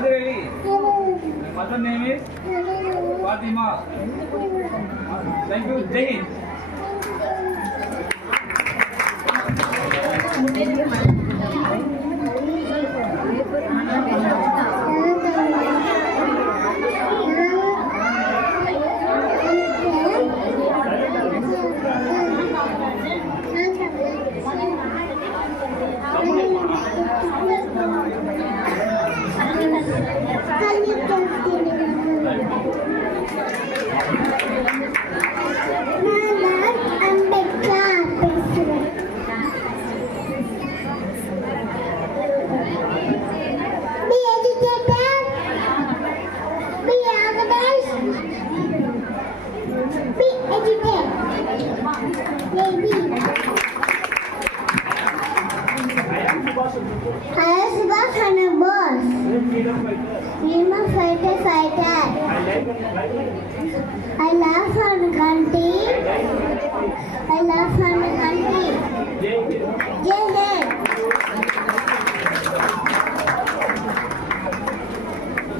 Adri. Mother name is Fatima. Thank you, Jai. I love our country. I love our country. Jai Hind.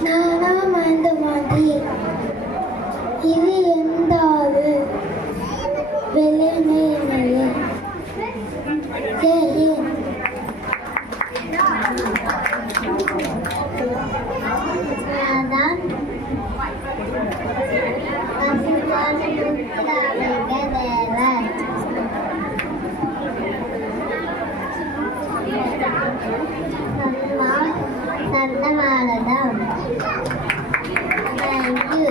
Nana Mandamati. Ivi endavu. Velene nale. Jai Hind. Thank you.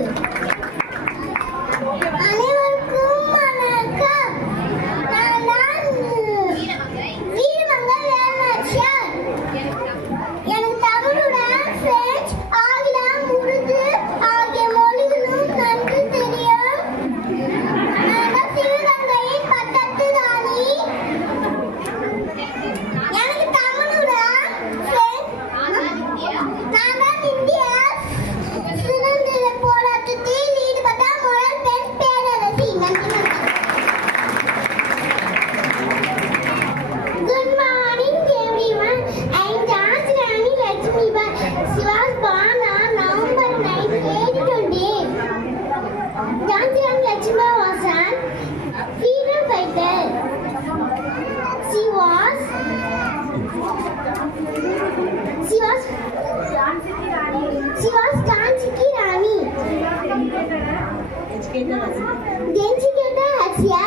Then she get a Asia,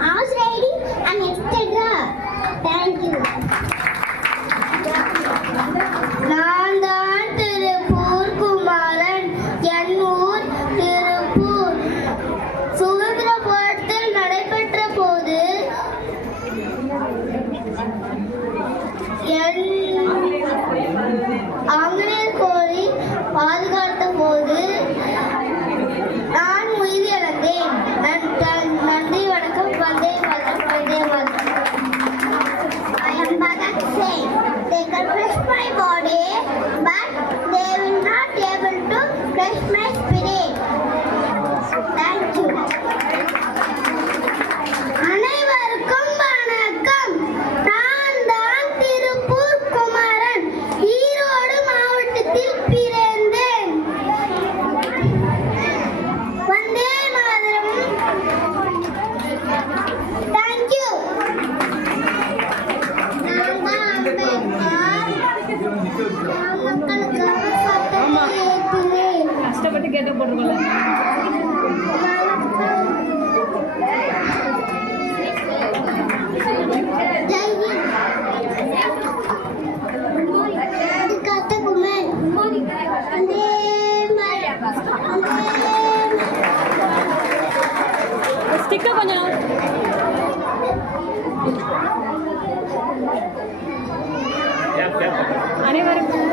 horse riding and etc. Thank you. நான் தான் திருப்பூர் குமாரன், என் ஊர் திருப்பூர். சுதந்திர போராட்டத்தில் நடைபெற்ற போது ஆங்கிலேயர் கோரி பாதுகாத்த போது நான் உயிர் இழந்தேன். நன்றி, வணக்கம். Vande Mataram, Vande Mataram. I am Bhagat Singh. They can crush my body, but they will not able to crush my spirit. Thank you. அனைவருக்கும் வணக்கம். நான் தான் திருப்பூர் குமாரன், ஈரோடு மாவட்டத்தில் பிறந்தேன். வந்தே மாதரம். Thank you. நான் தான் அம்பேத்கர். மக்களுக்காக சட்டத்தை ஏற்றினேன். கஷ்டப்பட்டு கேட்ட போட்டுருக்கோம்ல. ஸ்டிக்கர் கொஞ்சம் அனைவருக்கும்